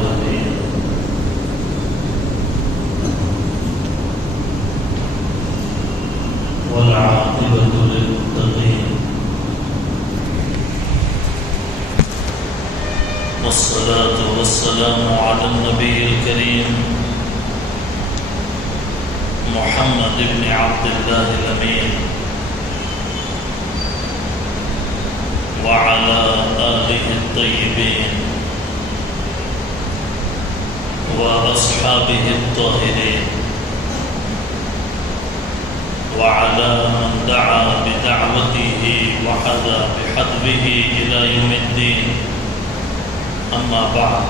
العالمين والعاقبة للمتقين والصلاة والسلام على النبي الكريم محمد بن عبد الله الأمين وعلى آله الطيبين وأصحابه الطاهرين وعلى من دعا بدعوته وحذا بحذبه إلى يوم الدين. أما بعد،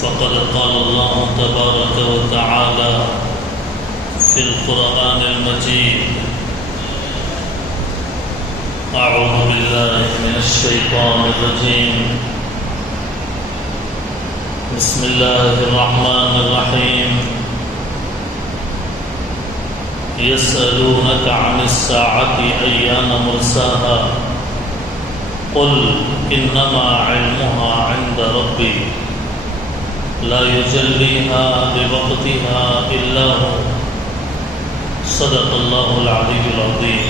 فقد قال الله تبارك وتعالى في القرآن المجيد: أعوذ بالله من الشيطان الرجيم، بسم الله الرحمن الرحيم. يسألونك عن الساعة أيان مرساها قل إنما علمها عند ربي لا يجليها لوقتها إلا هو صدق الله العلي العظيم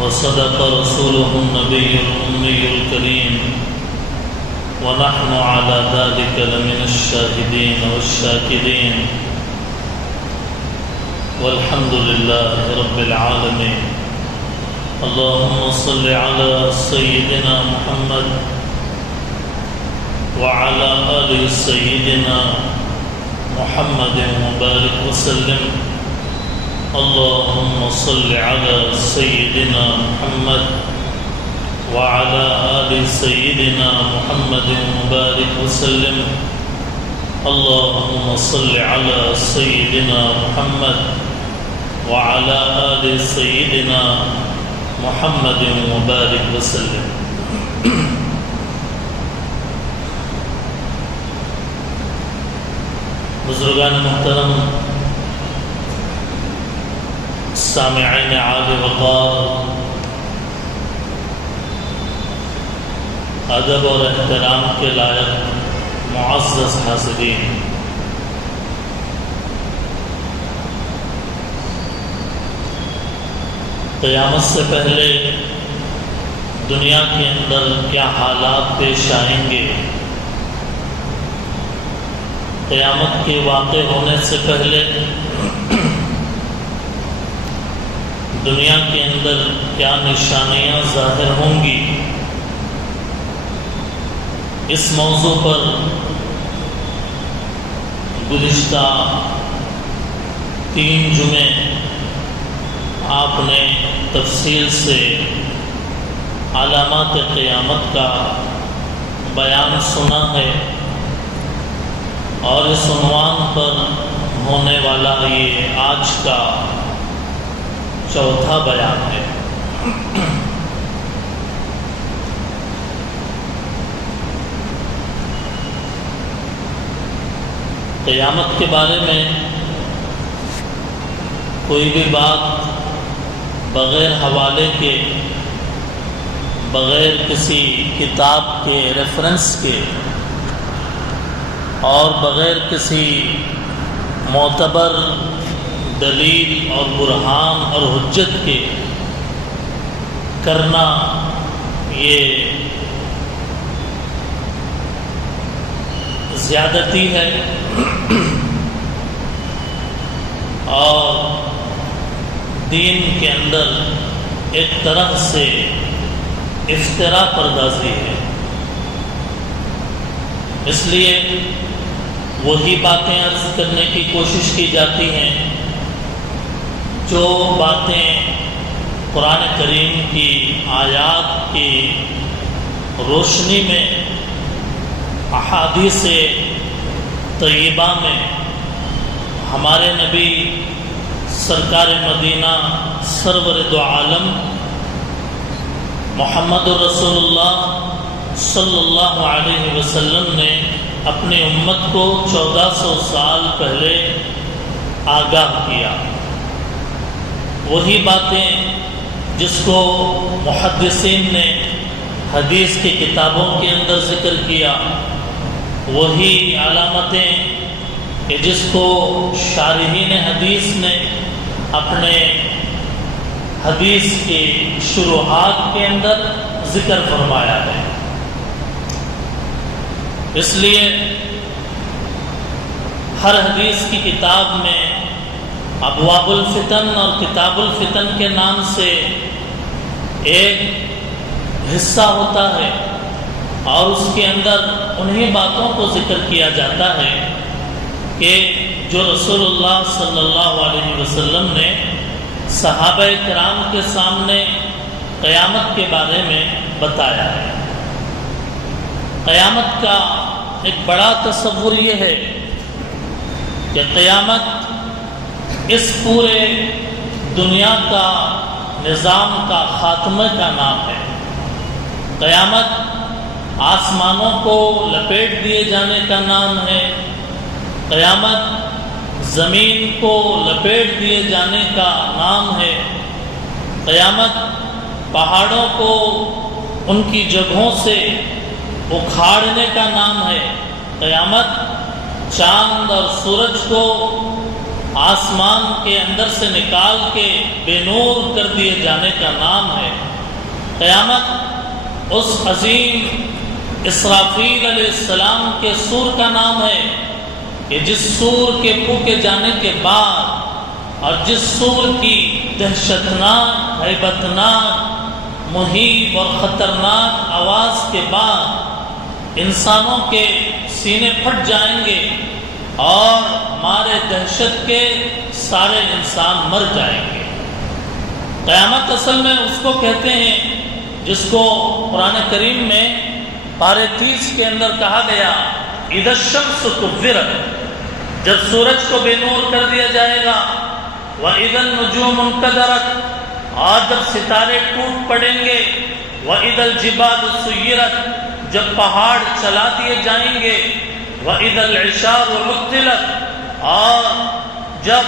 وصدق رسوله النبي الأمي الكريم ونحن على ذلك لمن الشاهدين والشاكرين والحمد لله رب العالمين. اللهم صل على سيدنا محمد وعلى آل سيدنا محمد وبارك وسلم. اللهم صل على سيدنا محمد وعلى آل سيدنا محمد وبارك وسلم. اللهم صل على سيدنا محمد وعلى آل سيدنا محمد وبارك وسلم. بزرگان محترم، سامعین عالی وقار، ادب اور احترام کے لائق معزز حاضرین، قیامت سے پہلے دنیا کے اندر کیا حالات پیش آئیں گے، قیامت کے واقع ہونے سے پہلے دنیا کے اندر کیا نشانیاں ظاہر ہوں گی، اس موضوع پر گزشتہ 3 جمعے آپ نے تفصیل سے علامات قیامت کا بیان سنا ہے، اور اس عنوان پر ہونے والا یہ آج کا چوتھا بیان ہے۔ قیامت کے بارے میں کوئی بھی بات بغیر حوالے کے، بغیر کسی کتاب کے ریفرنس کے، اور بغیر کسی معتبر دلیل اور برہان اور حجت کے کرنا، یہ زیادتی ہے اور دین کے اندر ایک طرح سے افتراء پردازی ہے۔ اس لیے وہی باتیں عرض کرنے کی کوشش کی جاتی ہیں جو باتیں قرآن کریم کی آیات کی روشنی میں، احادیث طیبہ میں ہمارے نبی سرکار مدینہ سرور دو عالم محمد رسول اللہ صلی اللہ علیہ وسلم نے اپنی امت کو 1400 سال پہلے آگاہ کیا، وہی باتیں جس کو محدثین نے حدیث کی کتابوں کے اندر ذکر کیا، وہی علامتیں کہ جس کو شارحین حدیث نے اپنے حدیث کی شروحات کے اندر ذکر فرمایا ہے۔ اس لیے ہر حدیث کی کتاب میں ابواب الفتن اور کتاب الفتن کے نام سے ایک حصہ ہوتا ہے، اور اس کے اندر انہی باتوں کو ذکر کیا جاتا ہے کہ جو رسول اللہ صلی اللہ علیہ وسلم نے صحابہ کرام کے سامنے قیامت کے بارے میں بتایا ہے۔ قیامت کا ایک بڑا تصور یہ ہے کہ قیامت اس پورے دنیا کا نظام کا خاتمہ کا نام ہے۔ قیامت آسمانوں کو لپیٹ دیے جانے کا نام ہے۔ قیامت زمین کو لپیٹ دیے جانے کا نام ہے۔ قیامت پہاڑوں کو ان کی جگہوں سے اکھاڑنے کا نام ہے۔ قیامت چاند اور سورج کو آسمان کے اندر سے نکال کے بے نور کر دیے جانے کا نام ہے۔ قیامت اس عظیم اسرافیل علیہ السلام کے سور کا نام ہے کہ جس سور کے پھونکے جانے کے بعد اور جس سور کی دہشتناک، ہیبتناک، مہیب اور خطرناک آواز کے بعد انسانوں کے سینے پھٹ جائیں گے اور مارے دہشت کے سارے انسان مر جائیں گے۔ قیامت اصل میں اس کو کہتے ہیں جس کو قرآن کریم میں پارے 30 کے اندر کہا گیا اذا الشمس کورت، جب سورج کو بے نور کر دیا جائے گا، وَإِذَا النُّجُومُ انْكَدَرَتْ، اور جب ستارے ٹوٹ پڑیں گے، وَإِذَا الْجِبَالُ سُيِّرَتْ، جب پہاڑ چلا دیے جائیں گے، وَإِذَا الْعِشَارُ عُطِّلَتْ، اور جب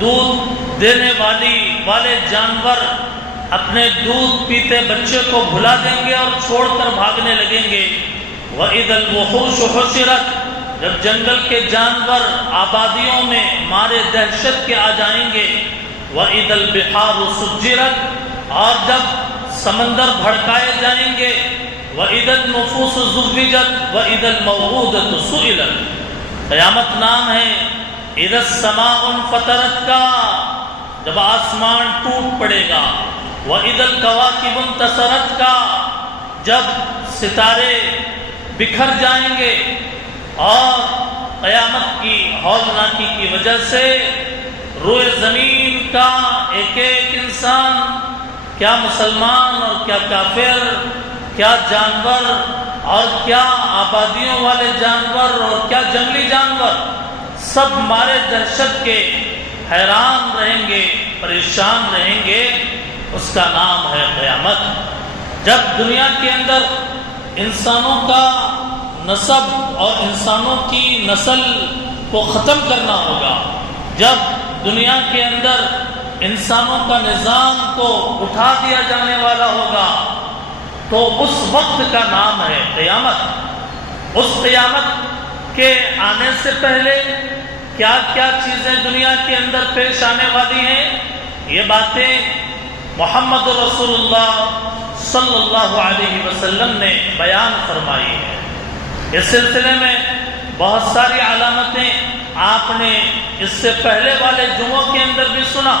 دودھ دینے والے جانور اپنے دودھ پیتے بچے کو بھلا دیں گے اور چھوڑ کر بھاگنے لگیں گے، وَإِذَا الْوُحُوشُ حُشِرَتْ، جب جنگل کے جانور آبادیوں میں مارے دہشت کے آ جائیں گے، وَإِذَا الْبِحَارُ سُجِّرَتْ، اور جب سمندر بھڑکائے جائیں گے، وَإِذَا النُّفُوسُ زُوِّجَتْ وَإِذَا الْمَوْءُودَةُ سُئِلَتْ۔ قیامت نام ہے اِذَا السَّمَاءُ انْفَطَرَتْ کا، جب آسمان ٹوٹ پڑے گا، وَإِذَا الْكَوَاكِبُ انْتَثَرَتْ کا، جب ستارے بکھر جائیں گے، اور قیامت کی ہولناکی کی وجہ سے روئے زمین کا ایک ایک انسان، کیا مسلمان اور کیا کافر، کیا جانور اور کیا آبادیوں والے جانور اور کیا جنگلی جانور، سب مارے دہشت کے حیران رہیں گے، پریشان رہیں گے۔ اس کا نام ہے قیامت۔ جب دنیا کے اندر انسانوں کا نسب اور انسانوں کی نسل کو ختم کرنا ہوگا، جب دنیا کے اندر انسانوں کا نظام کو اٹھا دیا جانے والا ہوگا، تو اس وقت کا نام ہے قیامت۔ اس قیامت کے آنے سے پہلے کیا کیا چیزیں دنیا کے اندر پیش آنے والی ہیں، یہ باتیں محمد رسول اللہ صلی اللہ علیہ وسلم نے بیان فرمائی ہے۔ اس سلسلے میں بہت ساری علامتیں آپ نے اس سے پہلے والے جمعوں کے اندر بھی سنا،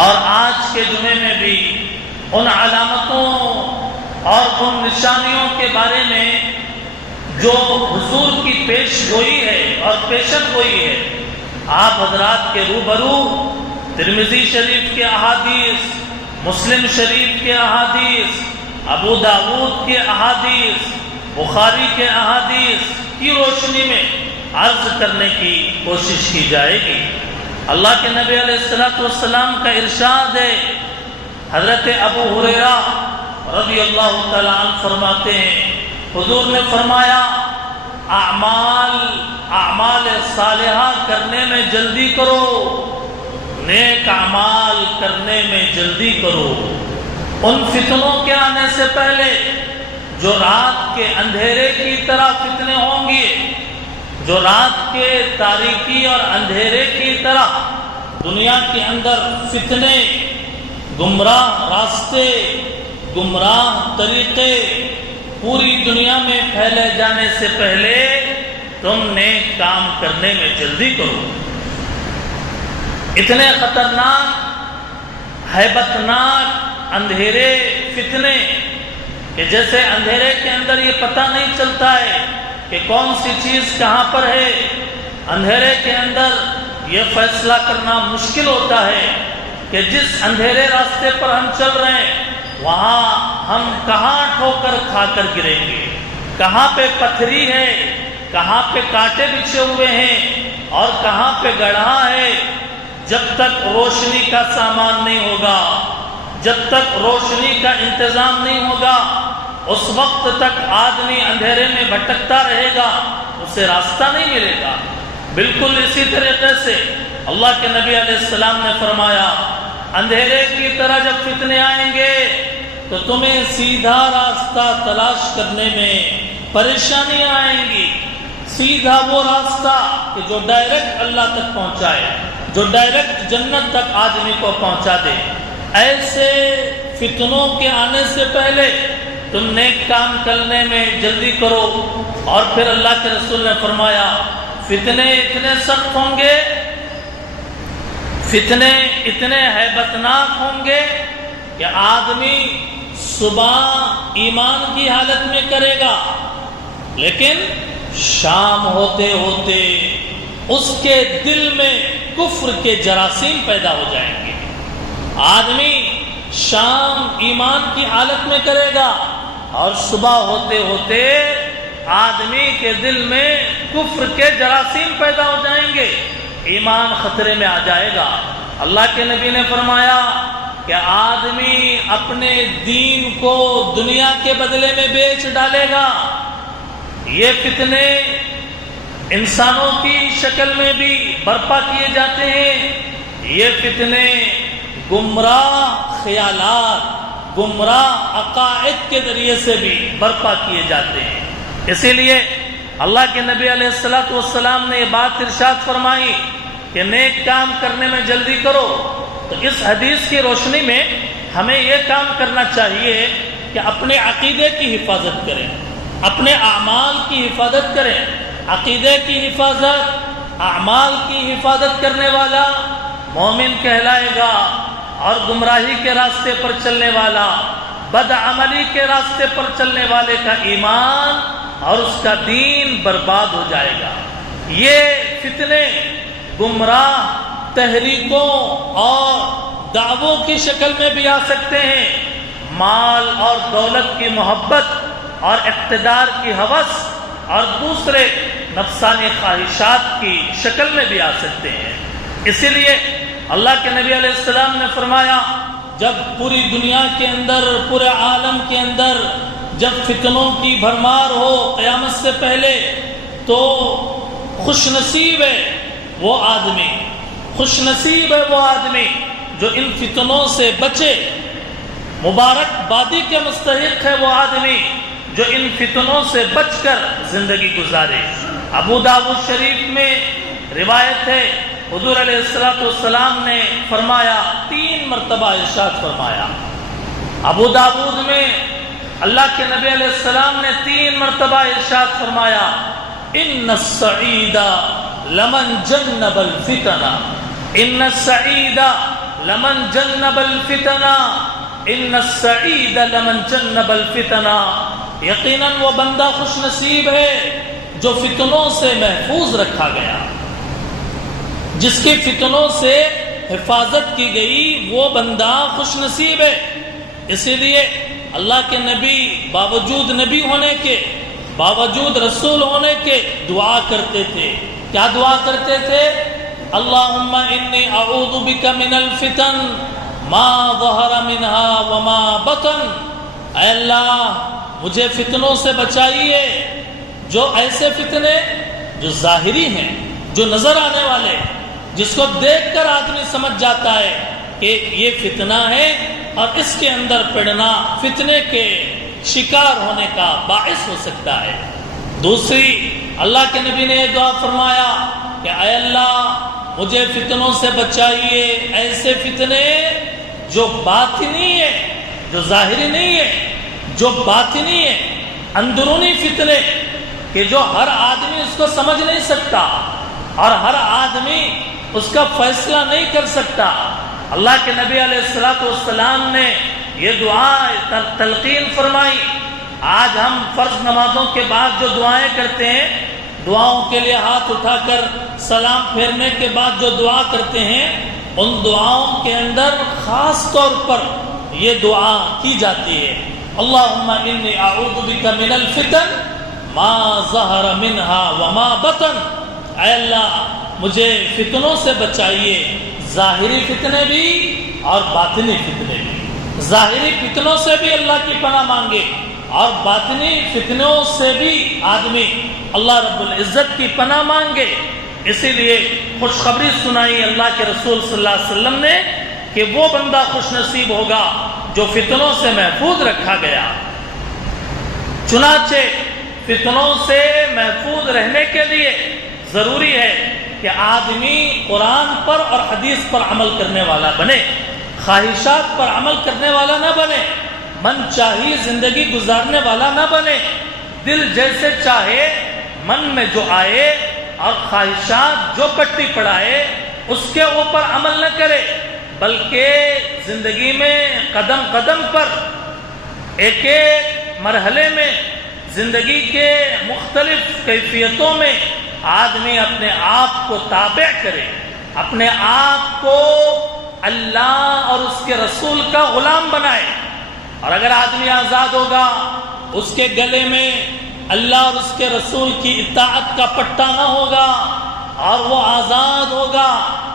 اور آج کے جمعے میں بھی ان علامتوں اور ان نشانیوں کے بارے میں جو حضور کی پیش گوئی ہے اور پیشن گوئی ہے، آپ حضرات کے روبرو ترمذی شریف کے احادیث، مسلم شریف کے احادیث، ابو داود کے احادیث، بخاری کے احادیث کی روشنی میں عرض کرنے کی کوشش کی جائے گی۔ اللہ کے نبی علیہ السلام کا ارشاد ہے، حضرت ابو ہریرہ رضی اللہ تعالیٰ عنہ فرماتے ہیں، حضور نے فرمایا اعمال صالحہ کرنے میں جلدی کرو، نیک اعمال کرنے میں جلدی کرو، ان فتنوں کے آنے سے پہلے جو رات کے اندھیرے کی طرح فتنے ہوں گے، جو رات کے تاریکی اور اندھیرے کی طرح دنیا کے اندر فتنے، گمراہ راستے، گمراہ طریقے پوری دنیا میں پھیلے جانے سے پہلے تم نیک کام کرنے میں جلدی کرو۔ اتنے خطرناک، ہیبتناک اندھیرے فتنے کہ جیسے اندھیرے کے اندر یہ پتہ نہیں چلتا ہے کہ کون سی چیز کہاں پر ہے، اندھیرے کے اندر یہ فیصلہ کرنا مشکل ہوتا ہے کہ جس اندھیرے راستے پر ہم چل رہے ہیں وہاں ہم کہاں ٹھوکر کھا کر گریں گے، کہاں پہ پتھری ہے، کہاں پہ کانٹے بچھے ہوئے ہیں اور کہاں پہ گڑھا ہے۔ جب تک روشنی کا سامان نہیں ہوگا، جب تک روشنی کا انتظام نہیں ہوگا، اس وقت تک آدمی اندھیرے میں بھٹکتا رہے گا، اسے راستہ نہیں ملے گا۔ بالکل اسی طریقے سے اللہ کے نبی علیہ السلام نے فرمایا، اندھیرے کی طرح جب فتنے آئیں گے تو تمہیں سیدھا راستہ تلاش کرنے میں پریشانی آئیں گی۔ سیدھا وہ راستہ کہ جو ڈائریکٹ اللہ تک پہنچائے، جو ڈائریکٹ جنت تک آدمی کو پہنچا دے، ایسے فتنوں کے آنے سے پہلے تم نیک کام کرنے میں جلدی کرو۔ اور پھر اللہ کے رسول نے فرمایا، فتنے اتنے سخت ہوں گے، فتنے اتنے ہیبتناک ہوں گے کہ آدمی صبح ایمان کی حالت میں کرے گا، لیکن شام ہوتے ہوتے اس کے دل میں کفر کے جراثیم پیدا ہو جائیں گے۔ آدمی شام ایمان کی حالت میں کرے گا اور صبح ہوتے ہوتے آدمی کے دل میں کفر کے جراثیم پیدا ہو جائیں گے، ایمان خطرے میں آ جائے گا۔ اللہ کے نبی نے فرمایا کہ آدمی اپنے دین کو دنیا کے بدلے میں بیچ ڈالے گا۔ یہ فتنے انسانوں کی شکل میں بھی برپا کیے جاتے ہیں، یہ فتنے گمراہ خیالات، گمراہ عقائد کے ذریعے سے بھی برپا کیے جاتے ہیں۔ اسی لیے اللہ کے نبی علیہ السلام نے یہ بات ارشاد فرمائی کہ نیک کام کرنے میں جلدی کرو۔ تو اس حدیث کی روشنی میں ہمیں یہ کام کرنا چاہیے کہ اپنے عقیدے کی حفاظت کریں، اپنے اعمال کی حفاظت کریں۔ عقیدے کی حفاظت، اعمال کی حفاظت کرنے والا مومن کہلائے گا، اور گمراہی کے راستے پر چلنے والا، بدعملی کے راستے پر چلنے والے کا ایمان اور اس کا دین برباد ہو جائے گا۔ یہ فتنے گمراہ تحریکوں اور دعووں کی شکل میں بھی آ سکتے ہیں، مال اور دولت کی محبت اور اقتدار کی ہوس اور دوسرے نفسانی خواہشات کی شکل میں بھی آ سکتے ہیں۔ اسی لیے اللہ کے نبی علیہ السلام نے فرمایا، جب پوری دنیا کے اندر، پورے عالم کے اندر جب فتنوں کی بھرمار ہو قیامت سے پہلے، تو خوش نصیب ہے وہ آدمی، خوش نصیب ہے وہ آدمی جو ان فتنوں سے بچے، مبارک بادی کے مستحق ہے وہ آدمی جو ان فتنوں سے بچ کر زندگی گزارے۔ ابو داؤد شریف میں روایت ہے، حضور علیہ السلام نے فرمایا، 3 مرتبہ ارشاد فرمایا۔ ابو داؤد میں اللہ کے نبی علیہ السلام نے 3 مرتبہ ارشاد فرمایا، ان السعید لمن جنب الفتن، ان السعید لمن جنب الفتن، ان السعید لمن جنب الفتن۔ یقیناً وہ بندہ خوش نصیب ہے جو فتنوں سے محفوظ رکھا گیا، جس کی فتنوں سے حفاظت کی گئی، وہ بندہ خوش نصیب ہے۔ اسی لیے اللہ کے نبی باوجود نبی ہونے کے، باوجود رسول ہونے کے دعا کرتے تھے۔ کیا دعا کرتے تھے؟ اللہم انی اعوذ بک من الفتن ما ظہر منہا وما بطن۔ اے اللہ مجھے فتنوں سے بچائیے، جو ایسے فتنے جو ظاہری ہیں، جو نظر آنے والے، جس کو دیکھ کر آدمی سمجھ جاتا ہے کہ یہ فتنہ ہے، اور اس کے اندر پڑنا فتنے کے شکار ہونے کا باعث ہو سکتا ہے۔ دوسری، اللہ کے نبی نے یہ دعا فرمایا کہ اے اللہ مجھے فتنوں سے بچائیے، ایسے فتنے جو باطنی ہے، جو ظاہری نہیں ہے، جو باطنی ہے، اندرونی فتنے کہ جو ہر آدمی اس کو سمجھ نہیں سکتا اور ہر آدمی اس کا فیصلہ نہیں کر سکتا۔ اللہ کے نبی علیہ السلام نے یہ دعا تلقین فرمائی۔ آج ہم فرض نمازوں کے بعد جو دعائیں کرتے ہیں، دعاؤں کے لیے ہاتھ اٹھا کر سلام پھیرنے کے بعد جو دعا کرتے ہیں، ان دعاؤں کے اندر خاص طور پر یہ دعا کی جاتی ہے، اللہم انی اعوذ بک من الفتن ما ظہر منہا وما بطن۔ اے اللہ مجھے فتنوں سے بچائیے، ظاہری فتنے بھی اور باطنی فتنے بھی۔ ظاہری فتنوں سے بھی اللہ کی پناہ مانگے اور باطنی فتنوں سے بھی آدمی اللہ رب العزت کی پناہ مانگے۔ اسی لیے خوشخبری سنائی اللہ کے رسول صلی اللہ علیہ وسلم نے کہ وہ بندہ خوش نصیب ہوگا جو فتنوں سے محفوظ رکھا گیا۔ چنانچہ فتنوں سے محفوظ رہنے کے لیے ضروری ہے کہ آدمی قرآن پر اور حدیث پر عمل کرنے والا بنے، خواہشات پر عمل کرنے والا نہ بنے، من چاہی زندگی گزارنے والا نہ بنے، دل جیسے چاہے من میں جو آئے اور خواہشات جو پٹی پڑھائے اس کے اوپر عمل نہ کرے، بلکہ زندگی میں قدم قدم پر ایک ایک مرحلے میں زندگی کے مختلف کیفیتوں میں آدمی اپنے آپ کو تابع کرے، اپنے آپ کو اللہ اور اس کے رسول کا غلام بنائے۔ اور اگر آدمی آزاد ہوگا، اس کے گلے میں اللہ اور اس کے رسول کی اطاعت کا پٹا نہ ہوگا اور وہ آزاد ہوگا،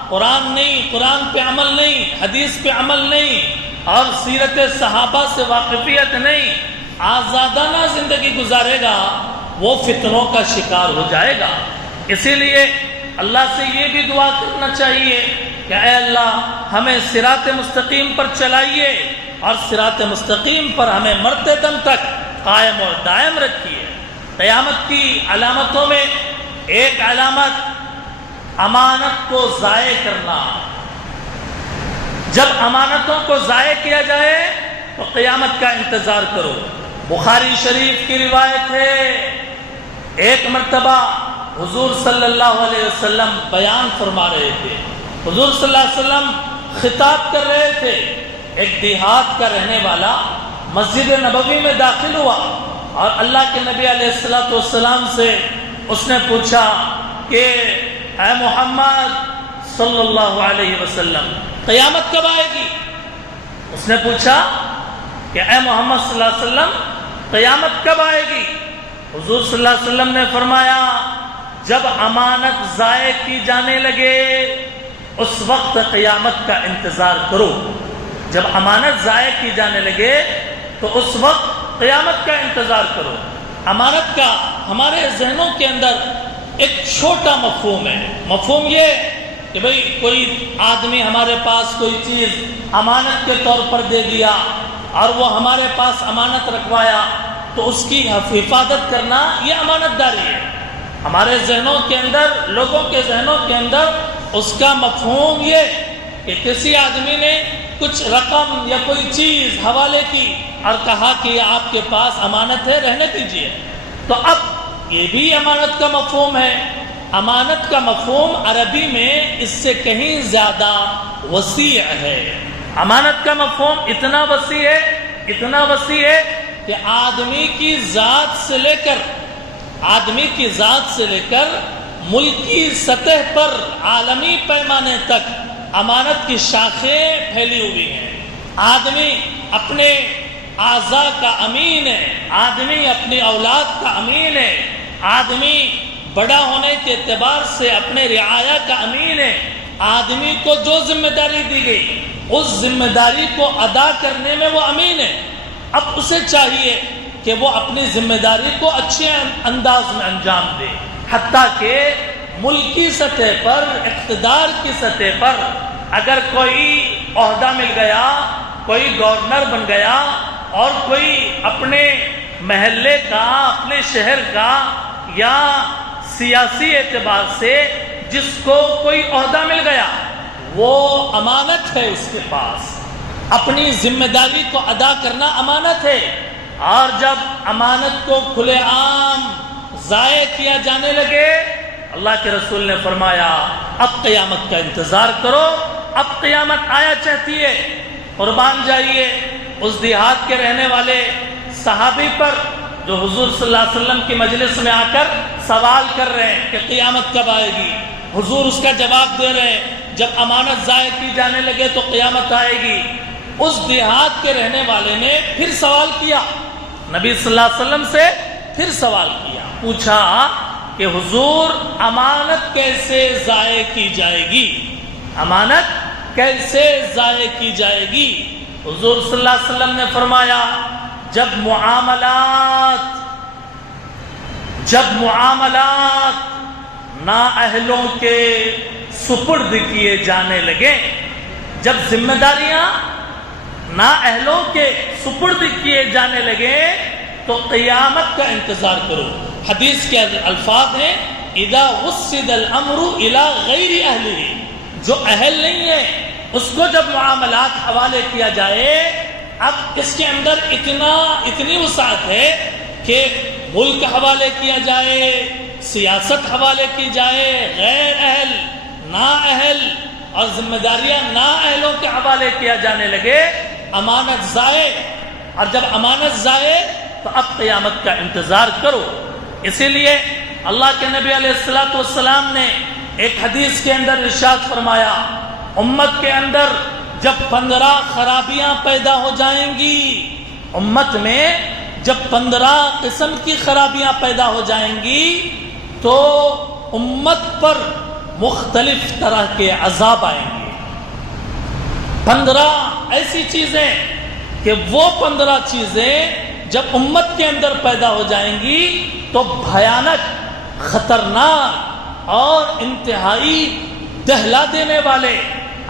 قرآن نہیں، قرآن پہ عمل نہیں، حدیث پہ عمل نہیں اور سیرت صحابہ سے واقفیت نہیں، آزادانہ زندگی گزارے گا، وہ فتنوں کا شکار ہو جائے گا۔ اسی لیے اللہ سے یہ بھی دعا کرنا چاہیے کہ اے اللہ ہمیں صراط مستقیم پر چلائیے اور صراط مستقیم پر ہمیں مرتے دم تک قائم اور دائم رکھیے۔ قیامت کی علامتوں میں ایک علامت امانت کو ضائع کرنا۔ جب امانتوں کو ضائع کیا جائے تو قیامت کا انتظار کرو۔ بخاری شریف کی روایت ہے، ایک مرتبہ حضور صلی اللہ علیہ وسلم بیان فرما رہے تھے، حضور صلی اللہ علیہ وسلم خطاب کر رہے تھے۔ ایک دیہات کا رہنے والا مسجد نبوی میں داخل ہوا اور اللہ کے نبی علیہ السلام سے اس نے پوچھا کہ اے محمد صلی اللہ علیہ وسلم قیامت کب آئے گی؟ اس نے پوچھا کہ اے محمد صلی اللہ علیہ وسلم قیامت کب آئے گی؟ حضور صلی اللہ علیہ وسلم نے فرمایا جب امانت ضائع کی جانے لگے اس وقت قیامت کا انتظار کرو۔ جب امانت ضائع کی جانے لگے تو اس وقت قیامت کا انتظار کرو۔ امانت کا ہمارے ذہنوں کے اندر ایک چھوٹا مفہوم ہے، مفہوم یہ کہ بھئی کوئی آدمی ہمارے پاس کوئی چیز امانت کے طور پر دے دیا اور وہ ہمارے پاس امانت رکھوایا تو اس کی حفاظت کرنا یہ امانت داری ہے۔ ہمارے ذہنوں کے اندر، لوگوں کے ذہنوں کے اندر اس کا مفہوم یہ کہ کسی آدمی نے کچھ رقم یا کوئی چیز حوالے کی اور کہا کہ یہ آپ کے پاس امانت ہے، رہنے دیجیے، تو اب یہ بھی امانت کا مفہوم ہے۔ امانت کا مفہوم عربی میں اس سے کہیں زیادہ وسیع ہے۔ امانت کا مفہوم اتنا وسیع ہے کہ آدمی کی ذات سے لے کر ملکی سطح پر عالمی پیمانے تک امانت کی شاخیں پھیلی ہوئی ہیں۔ آدمی اپنے اعضاء کا امین ہے، آدمی اپنی اولاد کا امین ہے، آدمی بڑا ہونے کے اعتبار سے اپنے رعایا کا امین ہے۔ آدمی کو جو ذمہ داری دی گئی اس ذمہ داری کو ادا کرنے میں وہ امین ہے۔ اب اسے چاہیے کہ وہ اپنی ذمہ داری کو اچھے انداز میں انجام دے، حتیٰ کہ ملکی سطح پر، اقتدار کی سطح پر اگر کوئی عہدہ مل گیا کوئی گورنر بن گیا اور کوئی اپنے محلے کا، اپنے شہر کا یا سیاسی اعتبار سے جس کو کوئی عہدہ مل گیا، وہ امانت ہے اس کے پاس، اپنی ذمہ داری کو ادا کرنا امانت ہے، اور جب امانت کو کھلے عام ضائع کیا جانے لگے، اللہ کے رسول نے فرمایا اب قیامت کا انتظار کرو، اب قیامت آیا چاہتی ہے۔ قربان جائیے اس دیہات کے رہنے والے صحابی پر جو حضور صلی اللہ علیہ وسلم کی مجلس میں آ کر سوال کر رہے ہیں کہ قیامت کب آئے گی، حضور اس کا جواب دے رہے ہیں جب امانت ضائع کی جانے لگے تو قیامت آئے گی۔ اس دیہات کے رہنے والے نے پھر سوال کیا، نبی صلی اللہ علیہ وسلم سے پھر سوال کیا، پوچھا کہ حضور امانت کیسے ضائع کی جائے گی، امانت کیسے ضائع کی جائے گی؟ حضور صلی اللہ علیہ وسلم نے فرمایا جب معاملات نااہلوں کے سپرد کیے جانے لگے، جب ذمہ داریاں نااہلوں کے سپرد کیے جانے لگے تو قیامت کا انتظار کرو۔ حدیث کے الفاظ ہیں اذا وسد الامر الى غیر اہلہ، جو اہل نہیں ہے اس کو جب معاملات حوالے کیا جائے، اب اس کے اندر اتنی وسعت ہے کہ ملک حوالے کیا جائے، سیاست حوالے کی جائے، غیر اہل، نااہل اور ذمہ داریاں نااہلوں کے حوالے کیا جانے لگے، امانت ضائع، اور جب امانت ضائع تو اب قیامت کا انتظار کرو۔ اسی لیے اللہ کے نبی علیہ الصلوۃ والسلام نے ایک حدیث کے اندر ارشاد فرمایا امت کے اندر جب 15 خرابیاں پیدا ہو جائیں گی، امت میں جب 15 قسم کی خرابیاں پیدا ہو جائیں گی تو امت پر مختلف طرح کے عذاب آئیں گے۔ 15 ایسی چیزیں کہ وہ 15 چیزیں جب امت کے اندر پیدا ہو جائیں گی تو بھیانک، خطرناک اور انتہائی دہلا دینے والے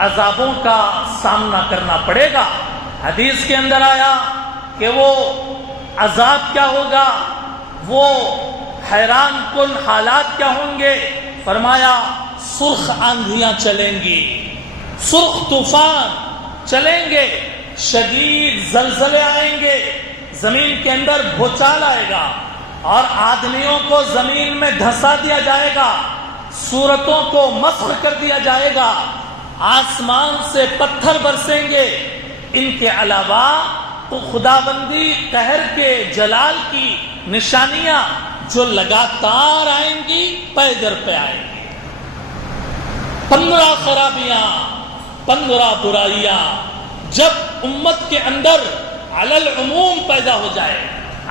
عذابوں کا سامنا کرنا پڑے گا۔ حدیث کے اندر آیا کہ وہ عذاب کیا ہوگا، وہ حیران کن حالات کیا ہوں گے؟ فرمایا سرخ آندھیاں چلیں گی، سرخ طوفان چلیں گے، شدید زلزلے آئیں گے، زمین کے اندر بھوچال آئے گا اور آدمیوں کو زمین میں دھسا دیا جائے گا، صورتوں کو مسخ کر دیا جائے گا، آسمان سے پتھر برسیں گے۔ ان کے علاوہ تو خداوندی قہر کے جلال کی نشانیاں جو لگاتار آئیں گی پے در پہ آئیں گی۔ 15 خرابیاں، 15 برائیاں جب امت کے اندر علی العموم پیدا ہو جائے،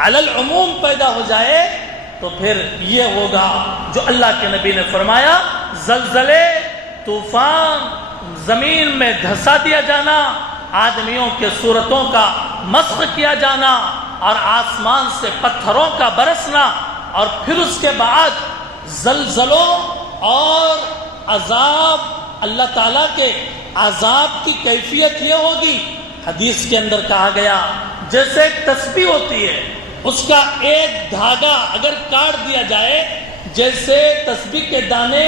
علی العموم پیدا ہو جائے تو پھر یہ ہوگا جو اللہ کے نبی نے فرمایا، زلزلے، طوفان، زمین میں دھسا دیا جانا، آدمیوں کے صورتوں کا مسخ کیا جانا اور آسمان سے پتھروں کا برسنا، اور پھر اس کے بعد زلزلوں اور عذاب، اللہ تعالیٰ کے عذاب کی کیفیت یہ ہوگی، حدیث کے اندر کہا گیا جیسے ایک تسبیح ہوتی ہے، اس کا ایک دھاگا اگر کاٹ دیا جائے، جیسے تسبیح کے دانے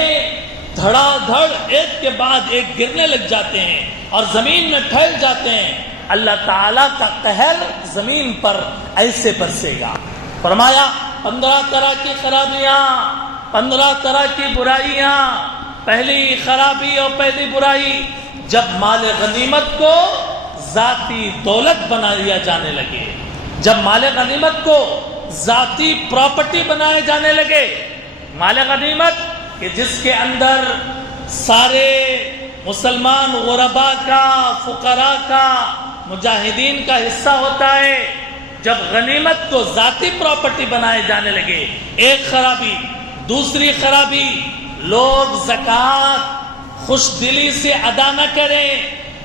دھڑا دھڑ ایک کے بعد ایک گرنے لگ جاتے ہیں اور زمین میں پھیل جاتے ہیں، اللہ تعالیٰ کا قہر زمین پر ایسے برسے گا۔ فرمایا 15 طرح کی خرابیاں، 15 طرح کی برائیاں۔ پہلی خرابی اور پہلی برائی جب مال غنیمت کو ذاتی دولت بنا دیا جانے لگے، جب مال غنیمت کو ذاتی پراپرٹی بنائے جانے لگے، مال غنیمت کہ جس کے اندر سارے مسلمان غربا کا، فقراء کا، مجاہدین کا حصہ ہوتا ہے، جب غنیمت کو ذاتی پراپرٹی بنائے جانے لگے، ایک خرابی۔ دوسری خرابی، لوگ زکوٰۃ خوش دلی سے ادا نہ کریں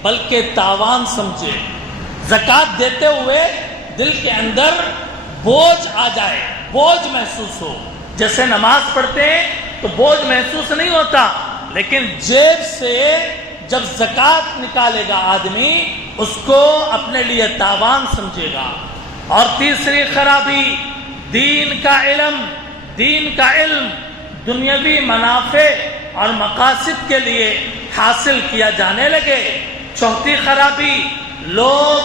بلکہ تاوان سمجھیں، زکوٰۃ دیتے ہوئے دل کے اندر بوجھ آ جائے، بوجھ محسوس ہو۔ جیسے نماز پڑھتے ہیں تو بوجھ محسوس نہیں ہوتا، لیکن جیب سے جب زکوٰۃ نکالے گا آدمی اس کو اپنے لیے تاوان سمجھے گا۔ اور تیسری خرابی دین کا علم دنیاوی منافع اور مقاصد کے لیے حاصل کیا جانے لگے۔ چوتھی خرابی لوگ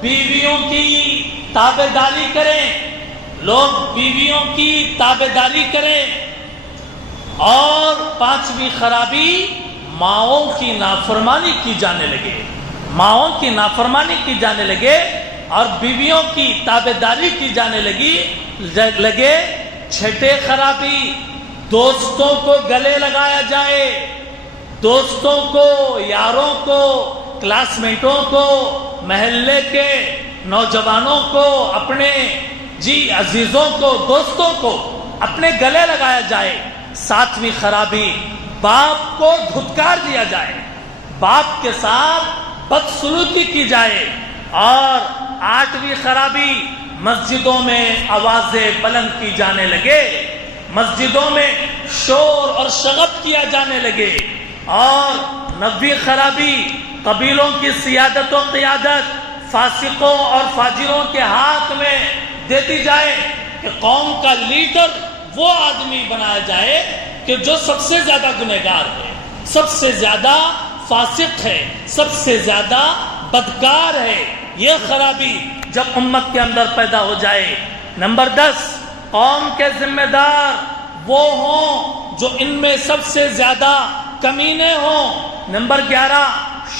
بیویوں کی تابعداری کریں۔ اور پانچویں خرابی ماؤں کی نافرمانی کی جانے لگے اور بیویوں کی تابعداری کی جانے لگے۔ چھٹے خرابی دوستوں کو گلے لگایا جائے، دوستوں کو، یاروں کو، کلاس میٹوں کو، محلے کے نوجوانوں کو، اپنے عزیزوں کو، دوستوں کو اپنے گلے لگایا جائے۔ ساتویں خرابی باپ کو دھتکار دیا جائے، باپ کے ساتھ بدسلوکی کی جائے۔ اور آٹھویں خرابی مسجدوں میں آوازیں بلند کی جانے لگے، مسجدوں میں شور اور شغب کیا جانے لگے۔ اور نویں خرابی قبیلوں کی سیادت و قیادت فاسقوں اور فاجروں کے ہاتھ میں دے دی جائے کہ قوم کا لیڈر وہ آدمی بنایا جائے کہ جو سب سے زیادہ گنہگار ہے، سب سے زیادہ فاسق ہے، سب سے زیادہ بدکار ہے۔ یہ خرابی جب امت کے اندر پیدا ہو جائے۔ نمبر 10 قوم کے ذمہ دار وہ ہوں جو ان میں سب سے زیادہ کمینے ہوں۔ نمبر 11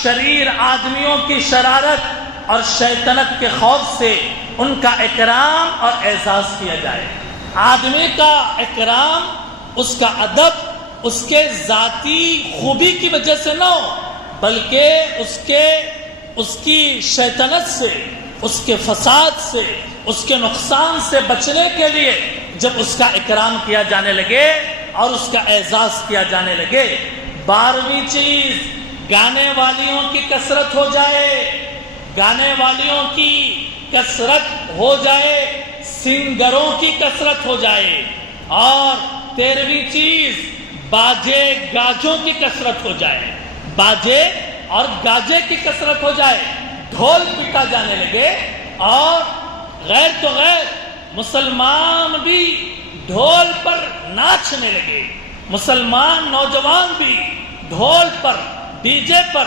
شریر آدمیوں کی شرارت اور شیطنت کے خوف سے ان کا اکرام اور اعزاز کیا جائے۔ آدمی کا اکرام، اس کا ادب اس کے ذاتی خوبی کی وجہ سے نہ ہو، بلکہ اس کی شیطنت سے، اس کے فساد سے، اس کے نقصان سے بچنے کے لیے جب اس کا اکرام کیا جانے لگے اور اس کا اعزاز کیا جانے لگے۔ 12ویں چیز گانے والیوں کی کثرت ہو جائے، گانے والیوں کی کثرت ہو جائے، سنگروں کی کثرت ہو جائے۔ اور 13ویں چیز باجے گاجوں کی کثرت ہو جائے، باجے اور گاجے کی کثرت ہو جائے، ڈھول پیٹا جانے لگے۔ اور غیر تو غیر مسلمان بھی ڈھول پر ناچنے لگے، مسلمان نوجوان بھی ڈھول پر، ڈی جے پر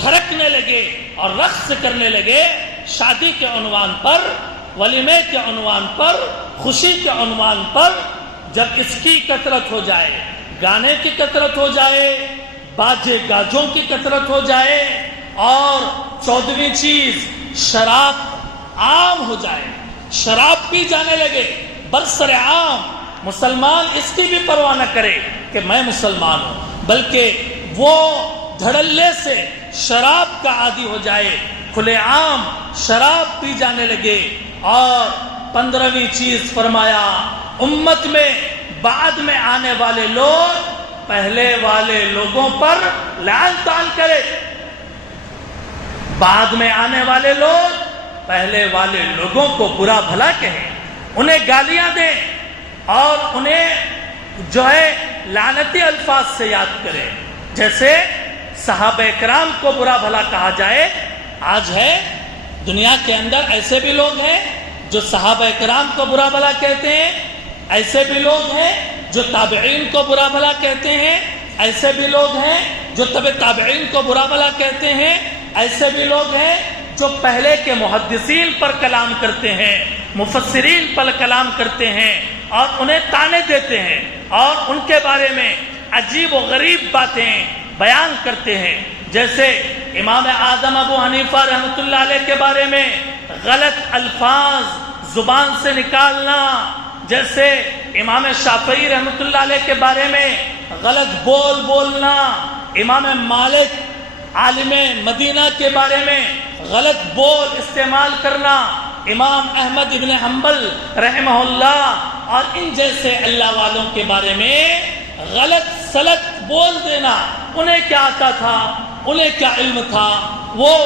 تھرکنے لگے اور رقص کرنے لگے، شادی کے عنوان پر، ولیمے کے عنوان پر، خوشی کے عنوان پر۔ جب اس کی کثرت ہو جائے، گانے کی کثرت ہو جائے، باجے گاجوں کی کثرت ہو جائے، اور 14ویں چیز شراب عام ہو جائے، شراب پی جانے لگے برسر عام، مسلمان اس کی بھی پرواہ نہ کرے کہ میں مسلمان ہوں، بلکہ وہ دھڑلے سے شراب کا عادی ہو جائے، کھلے عام شراب پی جانے لگے۔ اور 15ویں چیز فرمایا امت میں بعد میں آنے والے لوگ پہلے والے لوگوں پر لعن طعن کرے، بعد میں آنے والے لوگ پہلے والے لوگوں کو برا بھلا کہیں، انہیں گالیاں دیں اور انہیں لعنتی الفاظ سے یاد کریں، جیسے صحابہ کرام کو برا بھلا کہا جائے۔ آج ہے دنیا کے اندر ایسے بھی لوگ ہیں جو صحابہ کرام کو برا بھلا کہتے ہیں، ایسے بھی لوگ ہیں جو تابعین کو برا بھلا کہتے ہیں، ایسے بھی لوگ ہیں جو تبع تابعین کو برا بھلا کہتے ہیں، ایسے بھی لوگ ہیں جو پہلے کے محدثین پر کلام کرتے ہیں، مفسرین پر کلام کرتے ہیں اور انہیں طعنے دیتے ہیں اور ان کے بارے میں عجیب و غریب باتیں بیان کرتے ہیں، جیسے امام اعظم ابو حنیفہ رحمۃ اللہ علیہ کے بارے میں غلط الفاظ زبان سے نکالنا، جیسے امام شافعی رحمۃ اللہ علیہ کے بارے میں غلط بولنا، امام مالک عالم مدینہ کے بارے میں غلط بول استعمال کرنا، امام احمد ابن حنبل رحمہ اللہ اور ان جیسے اللہ والوں کے بارے میں غلط سلط بول دینا۔ انہیں کیا آتا تھا، انہیں کیا علم تھا، وہ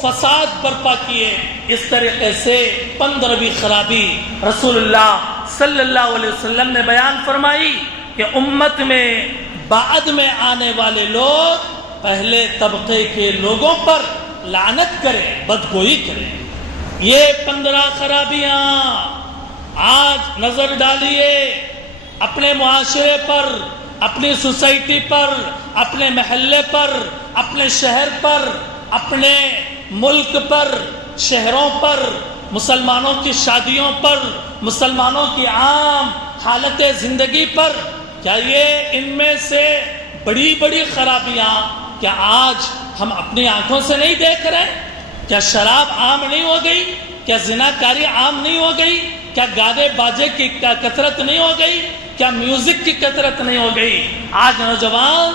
فساد برپا کیے۔ اس طریقے سے 15ویں خرابی رسول اللہ صلی اللہ علیہ وسلم نے بیان فرمائی کہ امت میں بعد میں آنے والے لوگ پہلے طبقے کے لوگوں پر لعنت کرے، بدگوئی کرے۔ یہ 15 خرابیاں آج نظر ڈالیے اپنے معاشرے پر، اپنی سوسائٹی پر، اپنے محلے پر، اپنے شہر پر، اپنے ملک پر، شہروں پر، مسلمانوں کی شادیوں پر، مسلمانوں کی عام حالت زندگی پر۔ کیا یہ ان میں سے بڑی بڑی خرابیاں کیا آج ہم اپنی آنکھوں سے نہیں دیکھ رہے؟ کیا شراب عام نہیں ہو گئی؟ کیا زناکاری عام نہیں ہو گئی؟ کیا گانے باجے کی کثرت نہیں ہو گئی؟ کیا میوزک کی کثرت نہیں ہو گئی؟ آج نوجوان،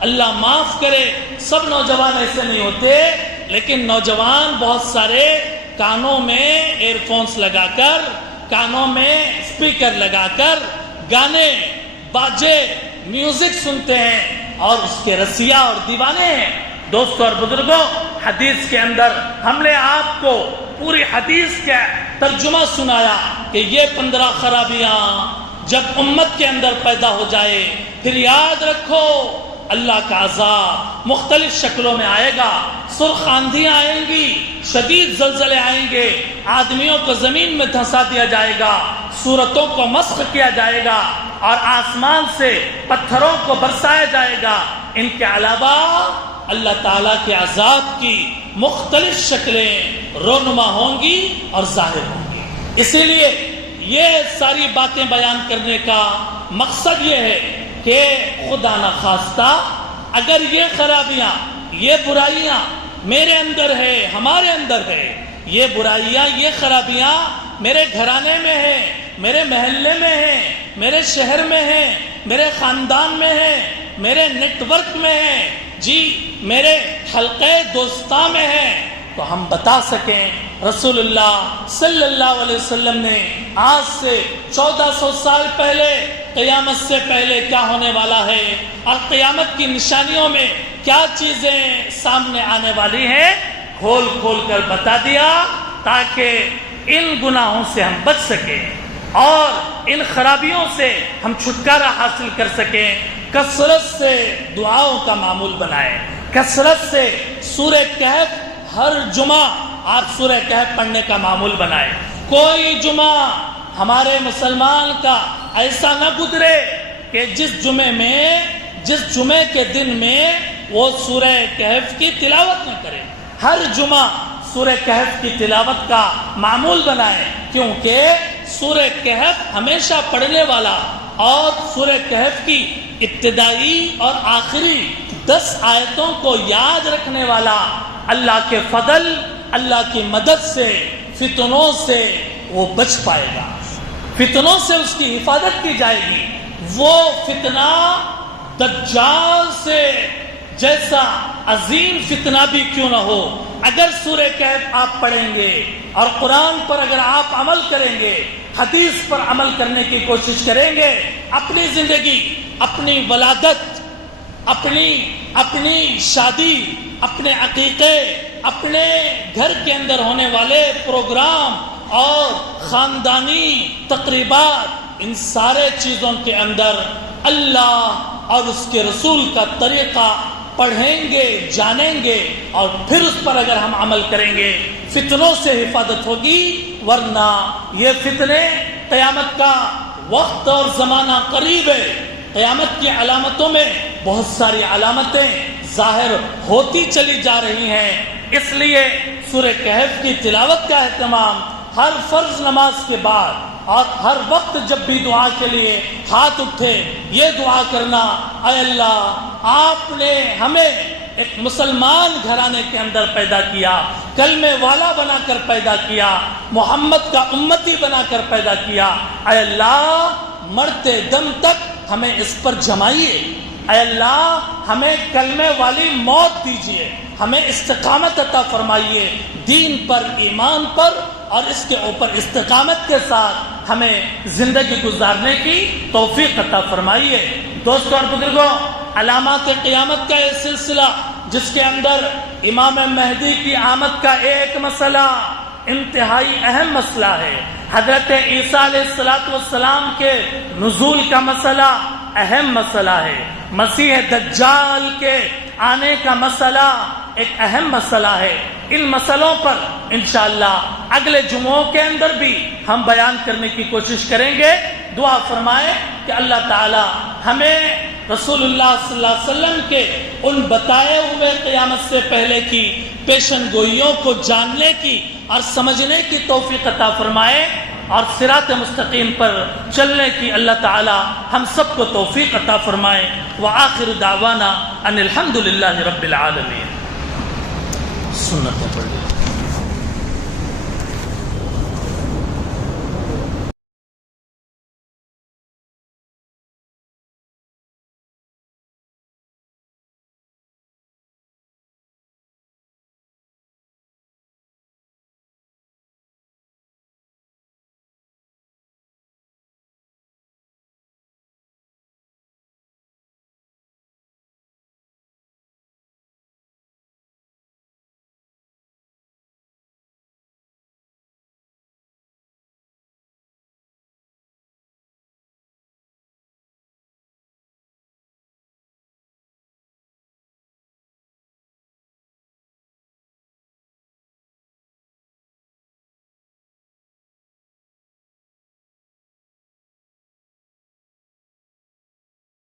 اللہ معاف کرے سب نوجوان ایسے نہیں ہوتے، لیکن نوجوان بہت سارے کانوں میں ایئر فونز لگا کر، کانوں میں اسپیکر لگا کر گانے باجے میوزک سنتے ہیں اور اس کے رسیا اور دیوانے ہیں۔ دوستو اور بزرگوں، حدیث کے اندر ہم نے آپ کو پوری حدیث کا ترجمہ سنایا کہ یہ 15 خرابیاں جب امت کے اندر پیدا ہو جائے پھر یاد رکھو اللہ کا عذاب مختلف شکلوں میں آئے گا۔ سرخ آندھیاں آئیں گی، شدید زلزلے آئیں گے، آدمیوں کو زمین میں دھنسا دیا جائے گا، صورتوں کو مسخ کیا جائے گا اور آسمان سے پتھروں کو برسایا جائے گا۔ ان کے علاوہ اللہ تعالیٰ کے عذاب کی مختلف شکلیں رونما ہوں گی اور ظاہر ہوں گی۔ اسی لیے یہ ساری باتیں بیان کرنے کا مقصد یہ ہے کہ خدا نخواستہ اگر یہ خرابیاں، یہ برائیاں میرے اندر ہے، ہمارے اندر ہے، یہ برائیاں، یہ خرابیاں میرے گھرانے میں ہیں، میرے محلے میں ہیں، میرے شہر میں ہیں، میرے خاندان میں ہیں، میرے نیٹ ورک میں ہیں، جی میرے حلقے دوستاں میں ہیں، تو ہم بتا سکیں رسول اللہ صلی اللہ علیہ وسلم نے آج سے 1400 سال پہلے قیامت سے پہلے کیا ہونے والا ہے اور قیامت کی نشانیوں میں کیا چیزیں سامنے آنے والی ہیں کھول کھول کر بتا دیا، تاکہ ان گناہوں سے ہم بچ سکیں اور ان خرابیوں سے ہم چھٹکارا حاصل کر سکیں۔ کثرت سے دعاؤں کا معمول بنائیں، کثرت سے سورہ کہف ہر جمعہ آپ سورہ کہف پڑھنے کا معمول بنائیں۔ کوئی جمعہ ہمارے مسلمان کا ایسا نہ گزرے کہ جس جمعے کے دن میں وہ سورہ کہف کی تلاوت نہ کرے۔ ہر جمعہ سورہ کہف کی تلاوت کا معمول بنائیں، کیونکہ سورہ کہف ہمیشہ پڑھنے والا اور سورہ کہف کی ابتدائی اور آخری 10 آیتوں کو یاد رکھنے والا اللہ کے فضل، اللہ کی مدد سے فتنوں سے وہ بچ پائے گا، فتنوں سے اس کی حفاظت کی جائے گی۔ وہ فتنہ دجال سے جیسا عظیم فتنہ بھی کیوں نہ ہو، اگر سورہ کہف آپ پڑھیں گے اور قرآن پر اگر آپ عمل کریں گے، حدیث پر عمل کرنے کی کوشش کریں گے، اپنی زندگی، اپنی ولادت، اپنی شادی، اپنے عقیقے، اپنے گھر کے اندر ہونے والے پروگرام اور خاندانی تقریبات، ان سارے چیزوں کے اندر اللہ اور اس کے رسول کا طریقہ پڑھیں گے، جانیں گے اور پھر اس پر اگر ہم عمل کریں گے فتنوں سے حفاظت ہوگی۔ ورنہ یہ فتنے، قیامت کا وقت اور زمانہ قریب ہے، قیامت کی علامتوں میں بہت ساری علامتیں ظاہر ہوتی چلی جا رہی ہیں۔ اس لیے سورہ کہف کی تلاوت کا اہتمام ہر فرض نماز کے بعد اور ہر وقت جب بھی دعا کے لیے ہاتھ اٹھے یہ دعا کرنا، اے اللہ آپ نے ہمیں ایک مسلمان گھرانے کے اندر پیدا کیا، کلمے والا بنا کر پیدا کیا، محمد کا امتی بنا کر پیدا کیا، اے اللہ مرتے دم تک ہمیں اس پر جمائیے، اے اللہ ہمیں کلمے والی موت دیجیے، ہمیں استقامت عطا فرمائیے، دین پر، ایمان پر اور اس کے اوپر استقامت کے ساتھ ہمیں زندگی گزارنے کی توفیق عطا فرمائیے۔ دوستو اور بزرگوں، علامات قیامت کا یہ سلسلہ جس کے اندر امام مہدی کی آمد کا ایک مسئلہ انتہائی اہم مسئلہ ہے، حضرت عیسیٰ علیہ السلام کے نزول کا مسئلہ اہم مسئلہ ہے، مسیح دجال کے آنے کا مسئلہ ایک اہم مسئلہ ہے. ان مسئلوں پر انشاءاللہ اگلے جمعوں کے اندر بھی ہم بیان کرنے کی کوشش کریں گے. دعا فرمائیں کہ اللہ تعالی ہمیں رسول اللہ صلی اللہ علیہ وسلم کے ان بتائے ہوئے قیامت سے پہلے کی پیشن گوئیوں کو جاننے کی اور سمجھنے کی توفیق عطا فرمائے اور صراط مستقیم پر چلنے کی اللہ تعالی ہم سب کو توفیق عطا فرمائے. وآخر دعوانا ان الحمد للہ رب العالمین. سنتیں پڑھ